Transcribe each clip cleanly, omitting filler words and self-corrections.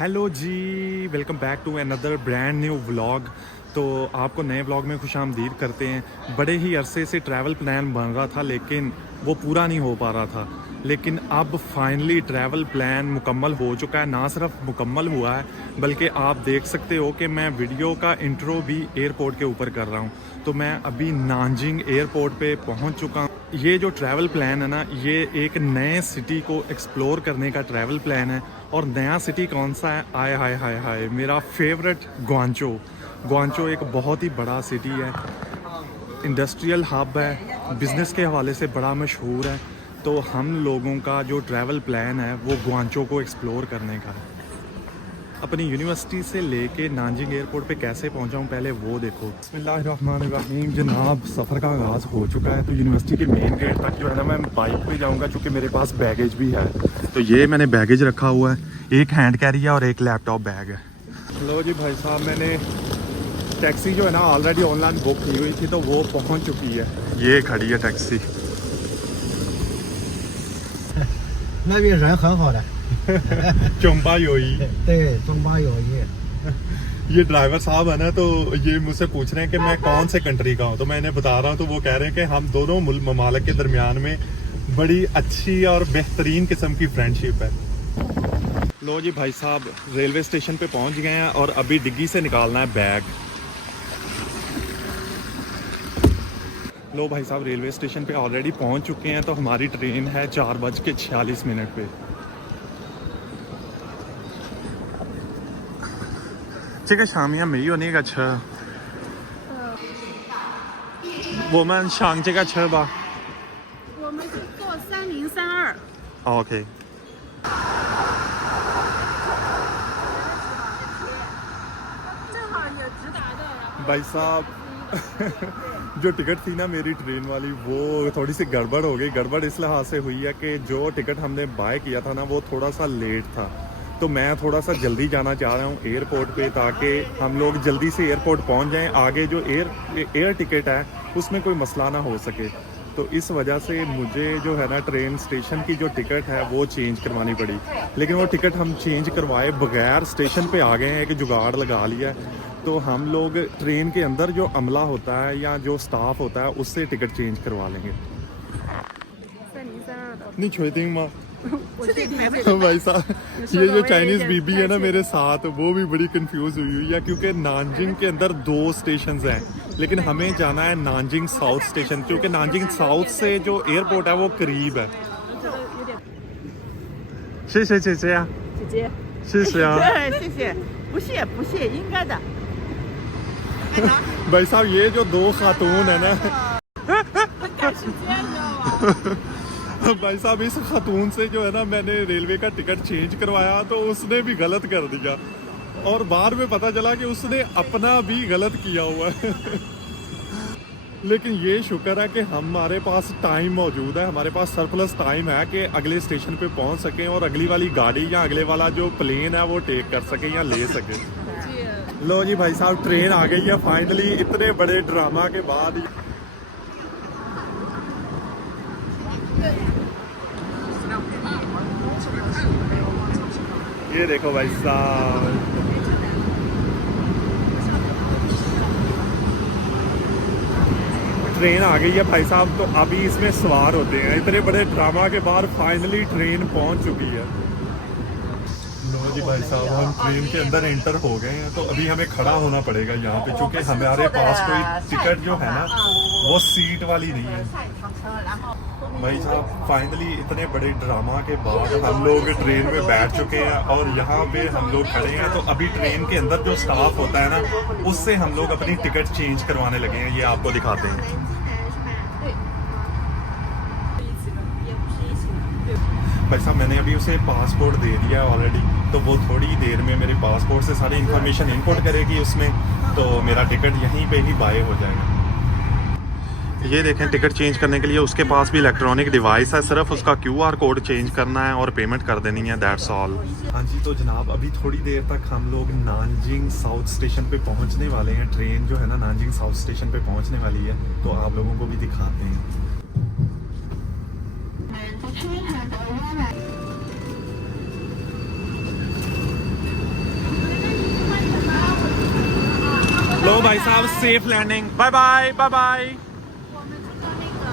Hello जी, welcome back to another brand new vlog. तो आपको नए व्लॉग में खुशामदीद करते हैं। बड़े ही अरसे से ट्रैवल प्लान बन रहा था लेकिन वो पूरा नहीं हो पा रहा था, लेकिन अब फाइनली ट्रैवल प्लान मुकम्मल हो चुका है। ना सिर्फ मुकम्मल हुआ है बल्कि आप देख सकते हो कि मैं वीडियो का इंट्रो भी एयरपोर्ट के ऊपर कर रहा हूँ। तो मैं अभी नानजिंग एयरपोर्ट पे पहुँच चुका हूँ। ये जो ट्रैवल प्लान है ना, ये एक नए सिटी को एक्सप्लोर करने का ट्रैवल प्लान है। और नया सिटी कौन सा है? आय हाय हाय हाय, मेरा फेवरेट ग्वांचो। ग्वांचो एक बहुत ही बड़ा सिटी है, इंडस्ट्रियल हब है, बिज़नेस के हवाले से बड़ा मशहूर है। तो हम लोगों का जो ट्रैवल प्लान है वो ग्वांचो को एक्सप्लोर करने का है। अपनी यूनिवर्सिटी से लेके नानजिंग एयरपोर्ट पे कैसे पहुंचा हूं पहले वो देखो। बिस्मिल्लाहिर्रहमानिर्रहीम जनाब, सफ़र का आगाज़ हो चुका है। तो यूनिवर्सिटी के मेन गेट तक जो है ना मैं बाइक पे जाऊंगा क्योंकि मेरे पास बैगेज भी है। तो ये मैंने बैगेज रखा हुआ है, एक हैंड कैरी है और एक लैपटॉप बैग है। लो जी भाई साहब, मैंने टैक्सी जो है ना ऑलरेडी ऑनलाइन बुक की हुई थी तो वो पहुँच चुकी है। ये खड़ी है टैक्सी। 那边人很好的， चुम्बा योई। 对，中巴友谊。 ये ड्राइवर साहब है ना, तो ये मुझसे पूछ रहे हैं कि मैं कौन से कंट्री का हूँ। तो मैं इन्हें बता रहा हूँ तो वो कह रहे हैं कि हम दोनों ममालिक के दरमियान में बड़ी अच्छी और बेहतरीन किस्म की फ्रेंडशिप है। लो जी भाई साहब, रेलवे स्टेशन पे पहुँच गए हैं और अभी डिग्गी से निकालना है बैग। लो भाई साहब, रेलवे स्टेशन पे ऑलरेडी पहुँच चुके हैं। तो हमारी ट्रेन है 4:46 पे।这个上面没有那个车，我们上这个车吧。我们是坐3032。OK。正好有直达的，然后 भाई साहब जो टिकट थी ना मेरी ट्रेन वाली, वो थोड़ी सी गड़बड़ हो गई। गड़बड़ इस लिहाज से हुई है कि जो टिकट हमने बाय किया था ना वो थोड़ा सा लेट था। तो मैं थोड़ा सा जल्दी जाना चाह रहा हूँ एयरपोर्ट पे ताकि हम लोग जल्दी से एयरपोर्ट पहुँच जाएं। आगे जो एयर टिकट है उसमें कोई मसला ना हो सके। तो इस वजह से मुझे जो है ना ट्रेन स्टेशन की जो टिकट है वो चेंज करवानी पड़ी। लेकिन वो टिकट हम चेंज करवाए बगैर स्टेशन पे आ गए हैं, एक जुगाड़ लगा लिया। तो हम लोग ट्रेन के अंदर जो अमला होता है या जो स्टाफ होता है उससे टिकट चेंज करवा लेंगे। 3032的。 नहीं छोड़ती माँ 我这里没有。 भाई साहब, ये जो चाइनीज बीबी है ना मेरे साथ, वो भी बड़ी कंफ्यूज हुई हुई है क्योंकि नानजिंग के अंदर 2 स्टेशंस हैं लेकिन हमें जाना है नानजिंग साउथ स्टेशन क्योंकि नानजिंग साउथ से जो एयरपोर्ट है वो करीब है। 有点。 谢谢姐姐啊， 姐姐。 谢谢啊。 谢谢，不谢不谢，应该的。 भाई साहब, ये जो 2 खातून है ना 很赶时间，你知道吗？ भाई साहब, इस खातून से जो है ना मैंने रेलवे का टिकट चेंज करवाया तो उसने भी गलत कर दिया और बाद में पता चला कि उसने अपना भी गलत किया हुआ है। लेकिन ये शुक्र है कि हमारे पास टाइम मौजूद है, हमारे पास सरप्लस टाइम है कि अगले स्टेशन पे पहुंच सकें और अगली वाली गाड़ी या अगले वाला जो प्लेन है वो टेक कर सके या ले सके। लो जी भाई साहब, ट्रेन आ गई है फाइनली इतने बड़े ड्रामा के बाद। ये देखो भाई साहब, ट्रेन आ गई है भाई साहब। तो अभी इसमें सवार होते हैं। इतने बड़े ड्रामा के बाद फाइनली ट्रेन पहुंच चुकी है। लो जी भाई साहब, हम ट्रेन के अंदर एंटर हो गए हैं। तो अभी हमें खड़ा होना पड़ेगा यहाँ पे क्योंकि हमारे पास कोई टिकट जो है ना वो सीट वाली नहीं है। भाई साहब, फाइनली इतने बड़े ड्रामा के बाद हम लोग ट्रेन में बैठ चुके हैं और यहाँ पे हम लोग खड़े हैं। तो अभी ट्रेन के अंदर जो स्टाफ होता है ना उससे हम लोग अपनी टिकट चेंज करवाने लगे हैं। ये आपको दिखाते हैं। भाई साहब, मैंने अभी उसे पासपोर्ट दे दिया है ऑलरेडी। तो वो थोड़ी देर में मेरे पासपोर्ट से सारी इन्फॉर्मेशन इनपुट करेगी उसमें, तो मेरा टिकट यहीं पे ही बाय हो जाएगा। ये देखें, टिकट चेंज करने के लिए उसके पास भी इलेक्ट्रॉनिक डिवाइस है, सिर्फ उसका QR कोड चेंज करना है और पेमेंट कर देनी है, दैट्स ऑल। हाँ जी, तो जनाब अभी थोड़ी देर तक हम लोग नानजिंग साउथ स्टेशन पे पहुंचने वाले हैं। ट्रेन जो है ना नानजिंग साउथ स्टेशन पे पहुंचने वाली है, तो आप लोगों को भी दिखाते हैं। लो भाई साहब safe landing bye bye bye bye 我们就到那个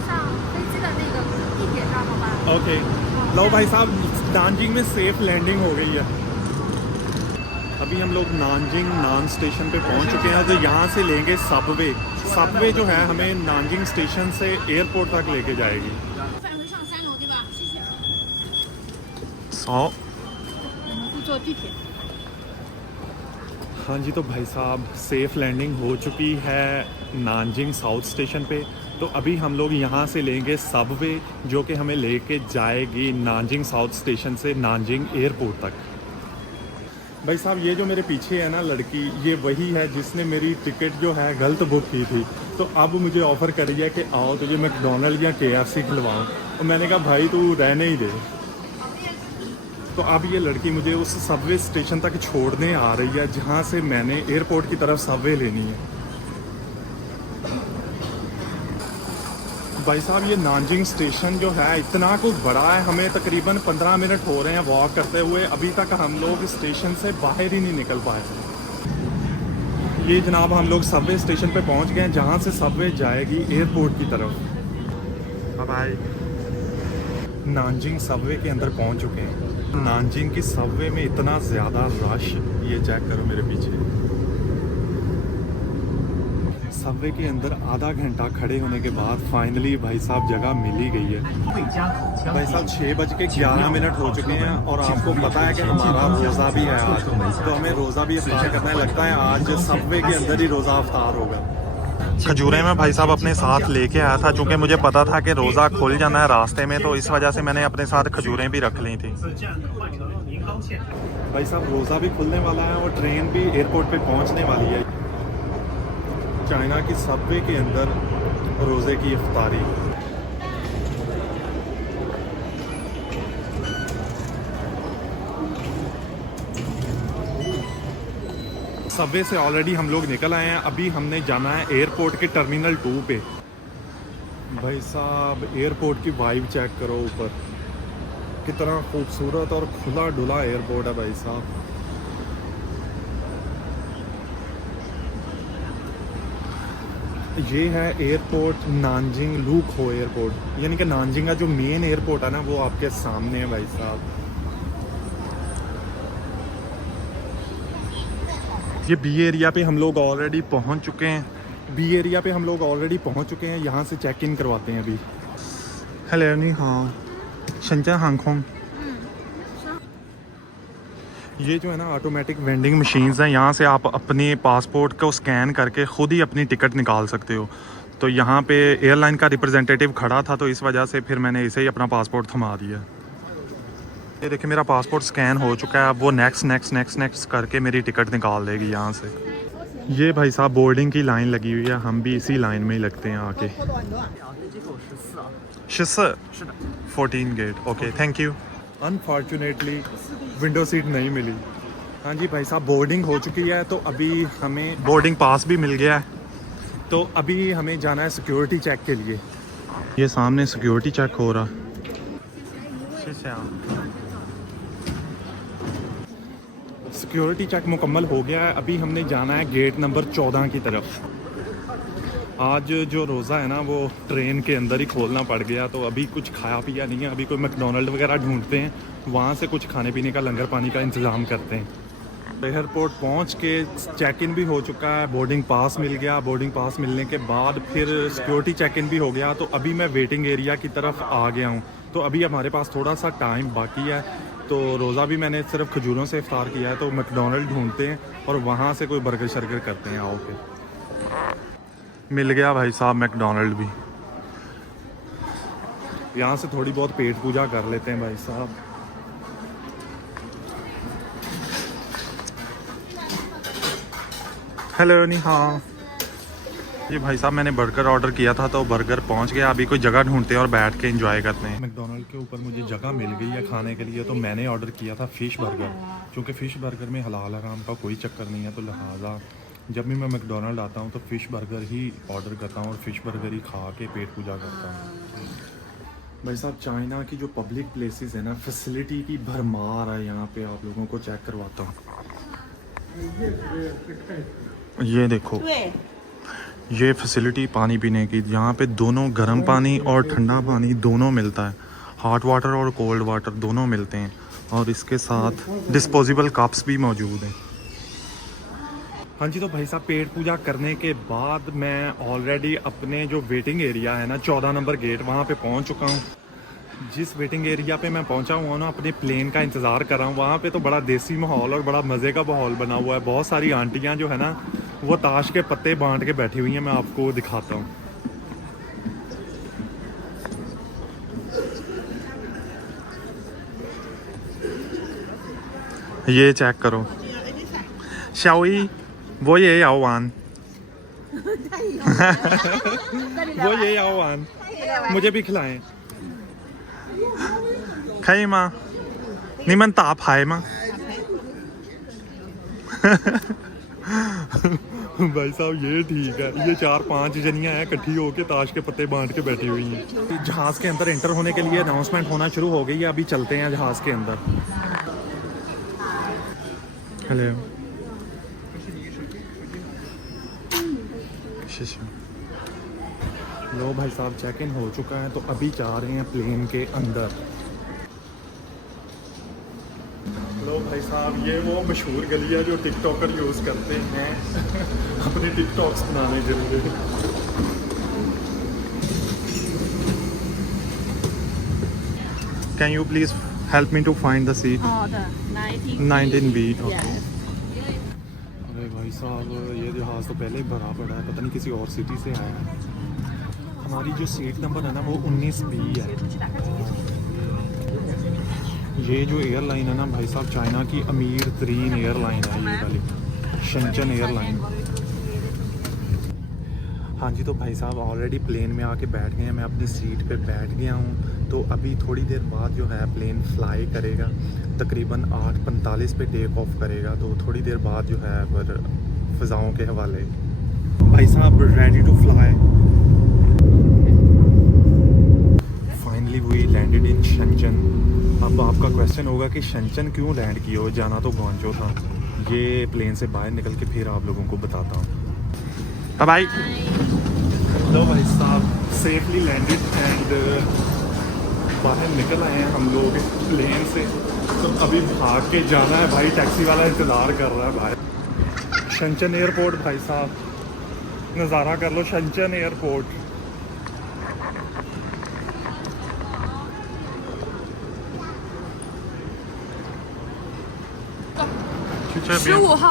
上飞机的那个地铁上，好吧？ okay लो भाई साहब नानजिंग में सेफ लैंडिंग हो गई है अभी हम लोग नानजिंग नान स्टेशन पे पहुंच चुके हैं तो यहाँ से लेंगे सबवे जो है हमें नानजिंग स्टेशन से एयरपोर्ट तक लेके जाएगी 范围上3楼对吧？谢谢。 100我们会坐地铁。 हाँ जी तो भाई साहब सेफ़ लैंडिंग हो चुकी है नानजिंग साउथ स्टेशन पे तो अभी हम लोग यहाँ से लेंगे सबवे जो कि हमें लेके जाएगी नानजिंग साउथ स्टेशन से नानजिंग एयरपोर्ट तक भाई साहब ये जो मेरे पीछे है ना लड़की ये वही है जिसने मेरी टिकट जो है गलत बुक की थी तो अब मुझे ऑफ़र करी है कि आओ तुझे मैकडोनल्ड या KFC खिलवाऊँ तो मैंने कहा भाई तू रहने ही दे तो अब ये लड़की मुझे उस सबवे स्टेशन तक छोड़ने आ रही है जहाँ से मैंने एयरपोर्ट की तरफ सबवे लेनी है भाई साहब ये नानजिंग स्टेशन जो है इतना कुछ बड़ा है हमें तकरीबन 15 मिनट हो रहे हैं वॉक करते हुए अभी तक हम लोग स्टेशन से बाहर ही नहीं निकल पाए ये जनाब हम लोग सबवे स्टेशन पे पहुंच गए हैं जहाँ से सबवे जाएगी एयरपोर्ट की तरफ बाय नानजिंग सबवे के अंदर पहुंच चुके हैं नानजिंग की सबवे में इतना ज़्यादा रश ये चेक करो मेरे पीछे सबवे के अंदर आधा घंटा खड़े होने के बाद फाइनली भाई साहब जगह मिल ही गई है भाई साहब 6:11 हो चुके हैं और आपको पता है कि हमारा रोज़ा भी है आज तो हमें रोज़ा भी इफ्तार करना है लगता है आज सबवे के अंदर ही रोज़ा इफ्तार होगा खजूरें में भाई साहब अपने साथ लेके आया था क्योंकि मुझे पता था कि रोज़ा खुल जाना है रास्ते में तो इस वजह से मैंने अपने साथ खजूरें भी रख ली थी भाई साहब रोज़ा भी खुलने वाला है और ट्रेन भी एयरपोर्ट पे पहुंचने वाली है चाइना की सबवे के अंदर रोज़े की इफ्तारी सबवे से ऑलरेडी हम लोग निकल आए हैं अभी हमने जाना है एयरपोर्ट के टर्मिनल 2 पे भाई साहब एयरपोर्ट की वाइब चेक करो ऊपर कितना खूबसूरत और खुला डुला एयरपोर्ट है भाई साहब ये है एयरपोर्ट नानजिंग लूखो एयरपोर्ट यानी कि नानजिंग का जो मेन एयरपोर्ट है ना वो आपके सामने है भाई साहब ये बी एरिया पे हम लोग ऑलरेडी पहुंच चुके हैं बी एरिया पे हम लोग ऑलरेडी पहुंच चुके हैं यहाँ से चेक इन करवाते हैं अभी हेलो नी हाँ शंचन हांगकॉन्ग ये जो है ना ऑटोमेटिक वेंडिंग मशीन्स हैं यहाँ से आप अपने पासपोर्ट को स्कैन करके ख़ुद ही अपनी टिकट निकाल सकते हो तो यहाँ पे एयरलाइन का रिप्रेजेंटेटिव खड़ा था तो इस वजह से फिर मैंने इसे ही अपना पासपोर्ट थमा दिया ये देखिए मेरा पासपोर्ट स्कैन हो चुका है अब वो नेक्स्ट करके मेरी टिकट निकाल देगी यहाँ से ये भाई साहब बोर्डिंग की लाइन लगी हुई है हम भी इसी लाइन में ही लगते हैं आके 14 gate okay thank you unfortunately window seat नहीं मिली हाँ जी भाई साहब बोर्डिंग हो चुकी है तो अभी हमें बोर्डिंग पास भी मिल गया है तो अभी हमें जाना है सिक्योरिटी चेक के लिए ये सामने सिक्योरिटी चेक हो रहा सिक्योरिटी चेक मुकम्मल हो गया है अभी हमने जाना है गेट नंबर 14 की तरफ आज जो रोज़ा है ना वो ट्रेन के अंदर ही खोलना पड़ गया तो अभी कुछ खाया पिया नहीं है अभी कोई मैकडोनल्ड वगैरह ढूंढते हैं वहाँ से कुछ खाने पीने का लंगर पानी का इंतज़ाम करते हैं एयरपोर्ट पहुँच के चेक इन भी हो चुका है बोर्डिंग पास मिल गया बोर्डिंग पास मिलने के बाद फिर सिक्योरिटी चेक इन भी हो गया तो अभी मैं वेटिंग एरिया की तरफ आ गया हूँ तो अभी हमारे पास थोड़ा सा टाइम बाकी है तो रोज़ा भी मैंने सिर्फ खजूरों से इफ्तार किया है तो मैकडोनल्ड ढूंढते हैं और वहाँ से कोई बर्गर शर्गर करते हैं आओ फिर मिल गया भाई साहब मैकडोनल्ड भी यहाँ से थोड़ी बहुत पेट पूजा कर लेते हैं भाई साहब हेलो नी हाँ ये भाई साहब मैंने बर्गर ऑर्डर किया था तो बर्गर पहुंच गया अभी कोई जगह ढूंढते हैं और बैठ के एंजॉय करते हैं मैकडोनल्ड के ऊपर मुझे जगह मिल गई है खाने के लिए तो मैंने ऑर्डर किया था फ़िश बर्गर क्योंकि फ़िश बर्गर में हलाल हराम का कोई चक्कर नहीं है तो लिहाजा जब भी मैं मैकडोनल्ड आता हूँ तो फ़िश बर्गर ही ऑर्डर करता हूँ और फ़िश बर्गर ही खा के पेट पूजा करता हूँ भाई साहब चाइना की जो पब्लिक प्लेसेस है ना फैसिलिटी की भरमार है यहाँ पे आप लोगों को चेक करवाता हूँ ये देखो 对， ये फैसिलिटी पानी पीने की, यहाँ पे दोनों गर्म पानी और ठंडा पानी दोनों मिलता है, हॉट वाटर और कोल्ड वाटर दोनों मिलते हैं, और इसके साथ डिस्पोजेबल कप्स भी मौजूद हैं। हाँ जी, तो भाई साहब पेट पूजा करने के बाद मैं ऑलरेडी अपने जो वेटिंग एरिया है ना 14 नंबर गेट, वहाँ पे पहुँच चुका हूँ। जिस वेटिंग एरिया पे मैं पहुंचा हुआ हूँ ना, अपने प्लेन का इंतज़ार कर रहा हूँ। वहाँ पे तो बड़ा देसी माहौल और बड़ा मज़े का माहौल बना हुआ है। बहुत सारी आंटियाँ जो है ना वो ताश के पत्ते बांट के बैठी हुई हैं। मैं आपको दिखाता हूँ। ये चेक करो, शाओई वो ये आओ वान 我也要玩，मुझे भी खिलाएं।可以吗？你们打牌吗？भाई साहब ये ठीक है, ये 4-5 जनियां हैं इकट्ठी होके ताश के पत्ते बांट के बैठी हुई हैं। जहाज़ के अंदर एंटर होने के लिए अनाउंसमेंट होना शुरू हो गई है। अभी चलते हैं जहाज़ के अंदर। हेलो, लो भाई साहब चेक इन हो चुका है, तो अभी जा रहे हैं प्लेन के अंदर। लो भाई साहब, ये वो मशहूर गली है जो टिकटॉकर यूज़ करते हैं अपने टिकटॉक्स बनाने के लिए। Can you please help me to find the seat? 好的 19B। Yes. अरे भाई साहब, ये जहाज़ तो पहले ही भरा पड़ा है, पता नहीं किसी और सिटी से आया है। हमारी जो सीट नंबर है ना वो 19B है। ये जो एयरलाइन है ना भाई साहब, चाइना की अमीर तरीन एयरलाइन है ये वाली, शंचन एयरलाइन। हाँ जी, तो भाई साहब ऑलरेडी प्लेन में आके बैठ गए हैं। मैं अपनी सीट पे बैठ गया हूँ। तो अभी थोड़ी देर बाद जो है प्लेन फ्लाई करेगा, तकरीबन 8:45 पे टेक ऑफ करेगा। तो थोड़ी देर बाद जो है फिर फ़िज़ाओं के हवाले। भाई साहब ready to fly. Finally we landed in Shenzhen. अब आपका क्वेश्चन होगा कि शंचन क्यों लैंड किया हो, जाना तो ग्वांचो था। ये प्लेन से बाहर निकल के फिर आप लोगों को बताता हूँ। बाय। हेलो भाई साहब, सेफली लैंडेड एंड बाहर निकल आए हैं हम लोग प्लेन से। तो अभी भाग के जाना है भाई, टैक्सी वाला इंतज़ार कर रहा है बाहर। शंचन एयरपोर्ट भाई साहब, नज़ारा कर लो शंचन एयरपोर्ट। 15号。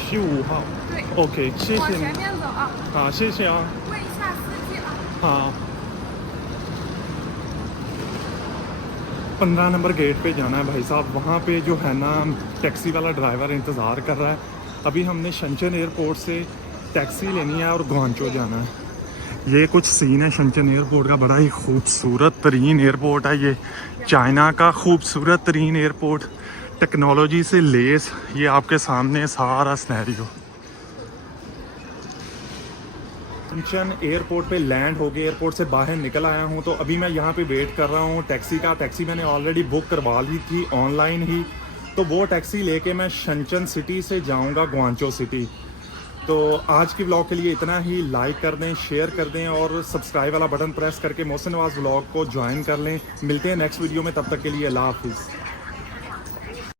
15号。对。 OK， 谢谢你。往前面走啊， 好，谢谢啊。 问一下司机啊。 हाँ, 15 नंबर गेट पे जाना है भाई साहब। वहाँ पे जो है ना टैक्सी वाला ड्राइवर इंतज़ार कर रहा है। अभी हमने शंचन एयरपोर्ट से टैक्सी लेनी है और ग्वांचो जाना है। ये कुछ सीन है शंचन एयरपोर्ट का। बड़ा ही खूबसूरत तरीन एयरपोर्ट है ये, चाइना का खूबसूरत तरीन एयरपोर्ट, टेक्नोलॉजी से लेस। ये आपके सामने सारा सिनेरियो। शंचन एयरपोर्ट पे लैंड हो गए, एयरपोर्ट से बाहर निकल आया हूँ। तो अभी मैं यहाँ पे वेट कर रहा हूँ टैक्सी का। टैक्सी मैंने ऑलरेडी बुक करवा ली थी ऑनलाइन ही। तो वो टैक्सी लेके मैं शंचन सिटी से जाऊँगा ग्वांचो सिटी। तो आज की व्लॉग के लिए इतना ही। लाइक कर दें, शेयर कर दें और सब्सक्राइब वाला बटन प्रेस करके मोहसिन नवाज़ व्लॉग को ज्वाइन कर लें। मिलते हैं नेक्स्ट वीडियो में, तब तक के लिए अल्लाह हाफिज़।